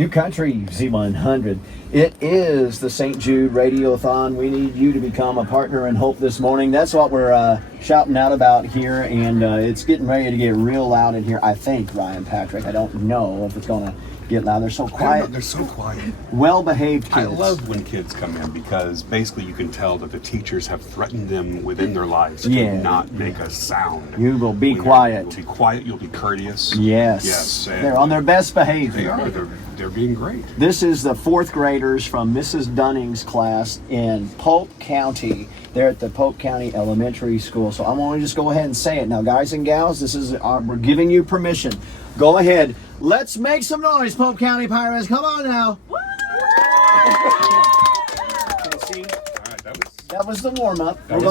New Country Z100. It is the St. Jude Radiothon. We need you to become a partner in Hope this morning. That's what we're shouting out about here, and it's getting ready to get real loud in here. I think, Ryan Patrick. I don't know if it's going to get loud. They're so quiet. They're so quiet. Well-behaved kids. I love when kids come in because basically you can tell that the teachers have threatened them within their lives to not make a sound. You will be quiet. You'll be quiet. You'll be courteous. Yes. Yes. They're on their best behavior. They are. They're being great. This is the fourth graders from Mrs. Dunning's class in Polk County. They're at the Polk County Elementary School. So I'm going to just go ahead and say it. Now, guys and gals, this is we're giving you permission. Go ahead. Let's make some noise, Polk County Pirates. Come on now. See? That was the warm-up. That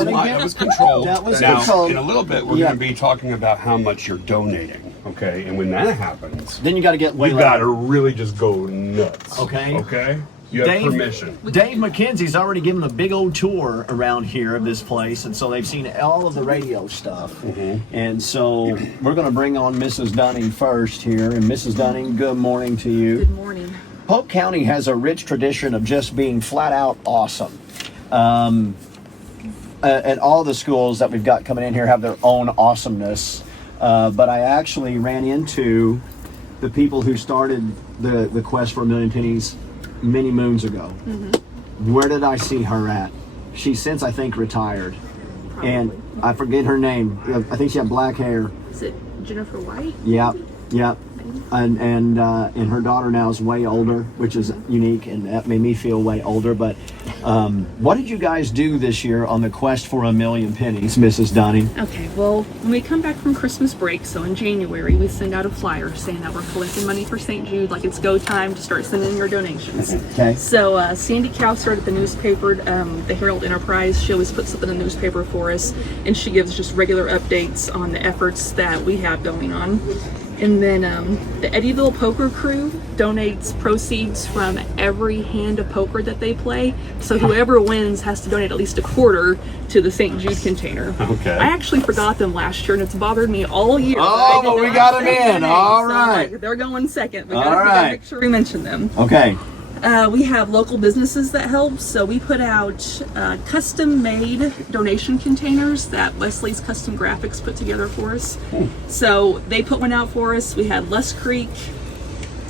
was controlled. That was controlled. In a little bit, we're going to be talking about how much you're donating. Okay, and when that happens, then you got to get way you got to really just go nuts. Okay. Okay. You have permission. Dave McKenzie's already given a big old tour around here of this place, and so they've seen all of the radio stuff. Mm-hmm. And so we're going to bring on Mrs. Dunning first here. And Mrs. Dunning, good morning to you. Good morning. Polk County has a rich tradition of just being flat out awesome. And all the schools that we've got coming in here have their own awesomeness. But I actually ran into the people who started the Quest for a Million Pennies many moons ago. Mm-hmm. Where did I see her at? She's since, I think, retired. Probably. And I forget her name. I think she had black hair. Is it Jennifer White? Yep. And her daughter now is way older, which is unique, and that made me feel way older. But what did you guys do this year on the Quest for a Million Pennies, Mrs. Dunning? Okay, well, when we come back from Christmas break, so in January, we send out a flyer saying that we're collecting money for St. Jude, like it's go time to start sending your donations. Okay. So Sandy Cow started the newspaper, the Herald Enterprise. She always puts something in the newspaper for us, and she gives just regular updates on the efforts that we have going on. And then the Eddyville Poker Crew donates proceeds from every hand of poker that they play. So whoever wins has to donate at least a quarter to the St. Jude container. Okay. I actually forgot them last year, and it's bothered me all year. Oh, but we got them in. All right. So, they're going second. We gotta make sure we mention them. Okay. We have local businesses that help, so we put out custom-made donation containers that Leslie's Custom Graphics put together for us. So they put one out for us. We had Les Creek,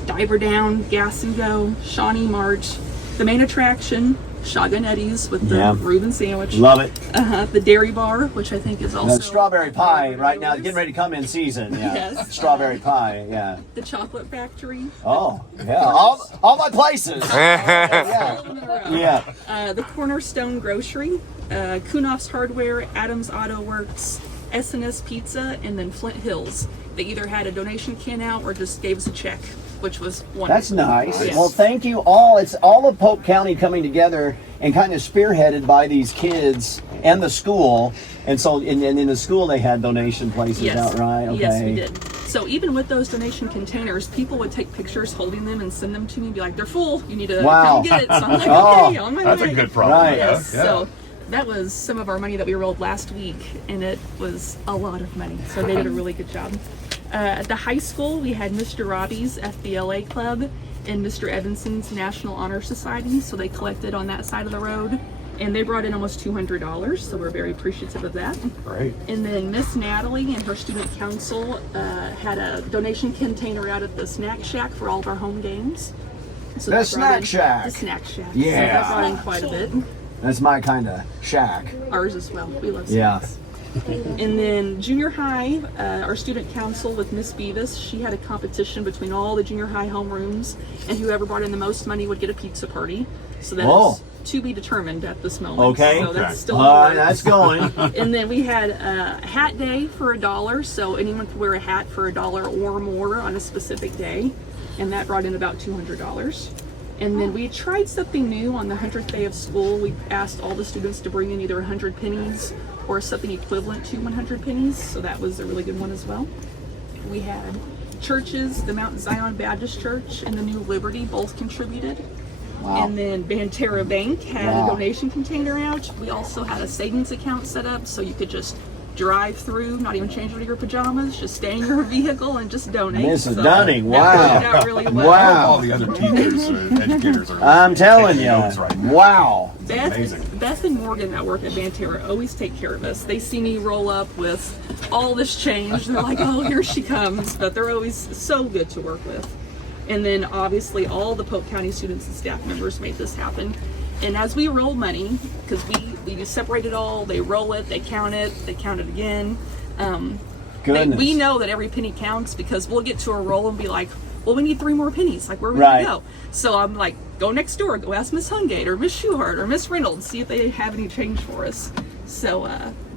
Diver Down, Gas and Go, Shawnee March, the main attraction, Shotgun Eddie's with the Reuben sandwich. Love it. The Dairy Bar, which I think is also... The strawberry pie right now, getting ready to come in season. Yeah. Yes. Strawberry pie, yeah. The Chocolate Factory. Oh, yeah. All my places. Yeah. The Cornerstone Grocery, Kunoff's Hardware, Adams Auto Works, S&S Pizza, and then Flint Hills. They either had a donation can out or just gave us a check, which was wonderful. That's nice. Yes. Well, thank you all. It's all of Polk County coming together and kind of spearheaded by these kids and the school. And so in the school they had donation places out, right? Okay. Yes, we did. So even with those donation containers, people would take pictures holding them and send them to me and be like, they're full. You need to come get it. So I'm like, okay, on my way. That's a good problem. Right. Yes. Yeah. So that was some of our money that we rolled last week, and it was a lot of money. So they did a really good job. At the high school, we had Mr. Robbie's FBLA Club and Mr. Evanson's National Honor Society. So they collected on that side of the road, and they brought in almost $200. So we're very appreciative of that. Great. And then Miss Natalie and her student council had a donation container out at the Snack Shack for all of our home games. So The Snack Shack. The Snack Shack. Yeah. So that brought in quite a bit. That's my kind of shack. Ours as well. We love Yeah. snacks. And then junior high, our student council with Miss Beavis, she had a competition between all the junior high homerooms, and whoever brought in the most money would get a pizza party. So that's to be determined at this moment. Okay. So that's still that's going. And then we had a hat day for $1, so anyone could wear a hat for $1 or more on a specific day, and that brought in about $200. And then we tried something new on the 100th day of school. We asked all the students to bring in either 100 pennies or something equivalent to 100 pennies, so that was a really good one as well. We had churches, the Mount Zion Baptist Church and the New Liberty both contributed. Wow. And then Banterra Bank had a donation container out. We also had a savings account set up so you could just drive through, not even change into your pajamas, just stay in your vehicle and just donate. Mrs. So Dunning, that wow. worked out really well. Wow. All the other teachers or educators are. I'm telling taking you, notes right now. wow. Amazing. Beth and Morgan that work at Banterra always take care of us. They see me roll up with all this change and they're like, oh, here she comes. But they're always so good to work with. And then obviously all the Polk County students and staff members made this happen. And as we roll money, because we just separate it all, they roll it, they count it again. Goodness. We know that every penny counts because we'll get to a roll and be like, well, we need 3 more pennies. Like, where are we Right. going to go? So I'm like, go next door, go ask Miss Hungate or Miss Schuhart or Miss Reynolds, see if they have any change for us. So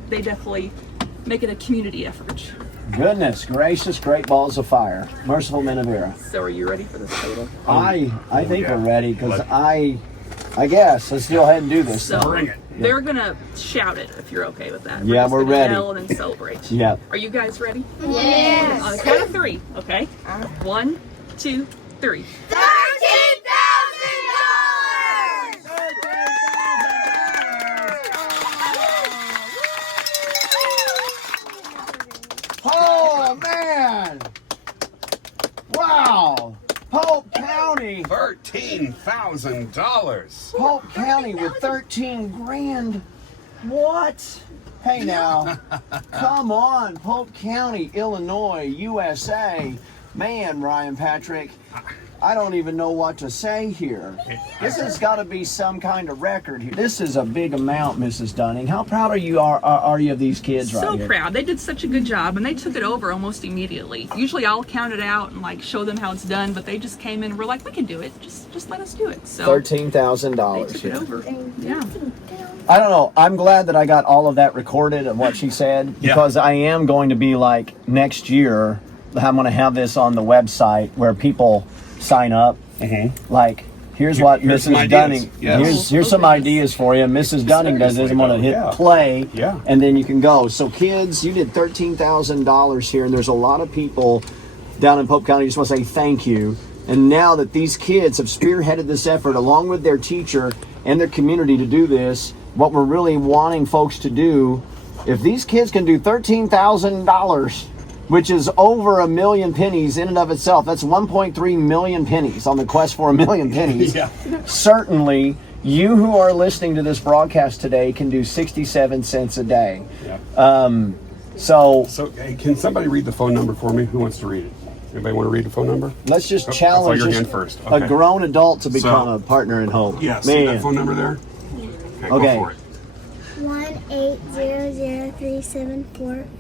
they definitely make it a community effort. Goodness gracious, great balls of fire. Merciful men of Era. So are you ready for this total? I think yeah. we're ready because I guess let's go ahead and do this. So Bring it. they're gonna shout it if you're okay with that. Yeah, just we're gonna ready. Yell and then celebrate. Yep. Are you guys ready? Yes. On the count of 3, okay? 1, 2, 3. Oh man! Wow! Polk County! $13,000. Polk County with 13 grand. What? Hey now, come on, Polk County, Illinois, USA. Man, Ryan Patrick, I don't even know what to say here. This has got to be some kind of record here. This is a big amount, Mrs. Dunning. How proud are you of these kids right So here? proud. They did such a good job and they took it over almost immediately. Usually I'll count it out and like show them how it's done, but they just came in and were like, we can do it. Just let us do it. So they $13,000 took it here. over. Yeah. I don't know. I'm glad that I got all of that recorded of what she said because I am going to be like next year. I'm going to have this on the website where people sign up. Like, here's what here's some Mrs. ideas. Dunning. Yes. Here's some ideas for you. Mrs. Dunning does this. I'm going to hit Yeah. play, Yeah. and then you can go. So, kids, you did $13,000 here, and there's a lot of people down in Polk County. Just want to say thank you. And now that these kids have spearheaded this effort along with their teacher and their community to do this, what we're really wanting folks to do, if these kids can do $13,000, which is over 1 million pennies in and of itself, that's 1.3 million pennies on the quest for 1 million pennies. Yeah. Certainly, you who are listening to this broadcast today can do 67 cents a day. Yeah. So So, hey, can somebody read the phone number for me? Who wants to read it? Anybody want to read the phone number? let's just I challenge saw your just hand first. a Okay. grown adult to become So- a partner in hope. Yeah, see that Man. phone number there? Okay. Go for it.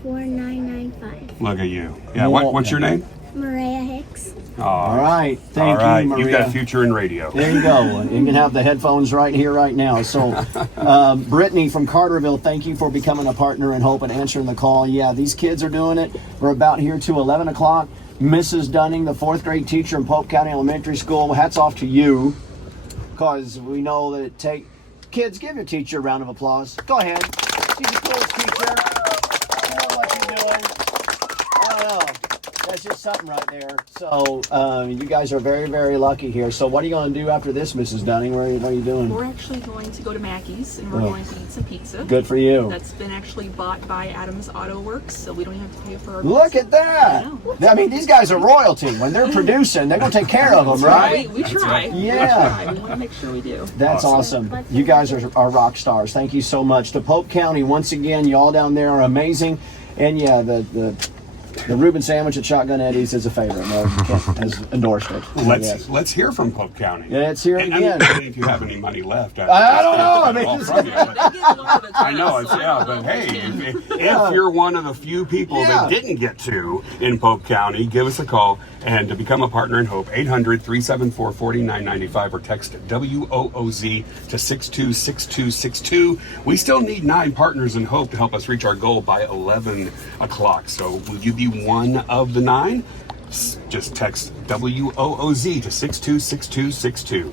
1-800-374-4995. Look at you. Yeah, what's your name? Maria Hicks. All right. Thank All right, you, Maria. you've got a future in radio. There you go. You can have the headphones right here, right now. So, Brittany from Carterville, thank you for becoming a partner in hope and answering the call. Yeah, these kids are doing it. We're about here to 11 o'clock. Mrs. Dunning, the 4th grade teacher in Polk County Elementary School, hats off to you because we know that it takes... Kids, give your teacher a round of applause. Go ahead. She's the coolest teacher. You know what you're doing. I don't know. That's just something right there. So you guys are very, very lucky here. So what are you going to do after this, Mrs. Dunning? What are you doing? We're actually going to go to Mackey's and we're going to eat some pizza. Good for you. That's been actually bought by Adams Auto Works, so we don't even have to pay for our Look pizza. at that. I mean, these guys are royalty. When they're producing, they're going to take care of them, right? We try. Yeah. We want to make sure we do. That's awesome. You guys are rock stars. Thank you so much. To Polk County, once again, y'all down there are amazing. And yeah, the Reuben sandwich at Shotgun Eddie's is a favorite. No, has endorsed it. Yes. Let's hear from Polk County. Yeah, let's hear it And again. if you have any money left. I don't know. I mean, All from you, but- They get a lot of it. I know, it's, yeah, but hey, if you're one of the few people that didn't get to in Polk County, give us a call and to become a partner in hope, 800-374-4995 or text WOOZ to 626262. We still need 9 partners in hope to help us reach our goal by 11 o'clock. So will you be one of the 9? Just text WOOZ to 626262.